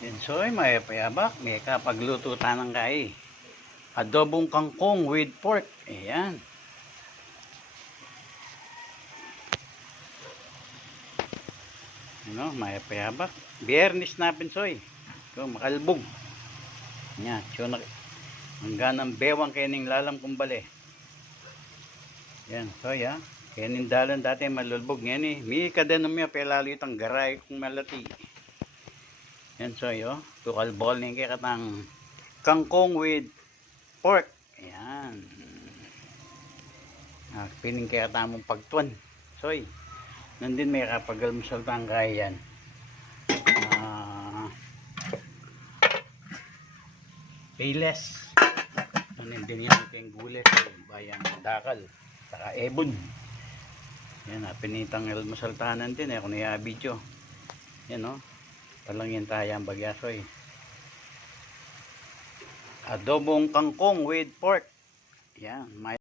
Yan soy, may payabak, may kapagluto tanang kay. Adobong kangkong with pork. Ayan. Ano, may payabak. Biyernes na pinsoy. So, makalbog. Yan, so hanggang ang bewang kening lalam kumbale. Yan, so ya. Kenin dalan dati malulbog ngayon eh. Mi kadenom ya pelalo itang garay kung malati. Yan so yo, tukal ball ni kay katang kangkong with pork. Ayan. Pining kaya tamong pagtuan. Soy. Nandin may kapagal musaltang kaya yan. Payless. Nandin yan ito yung gulit. Bayang dakal. Saka ebon. Yan pinitang musaltanan din. Kung naya video. Yan o. Talang yan tayang bagyasoy. Adobong kangkong with pork. Yan.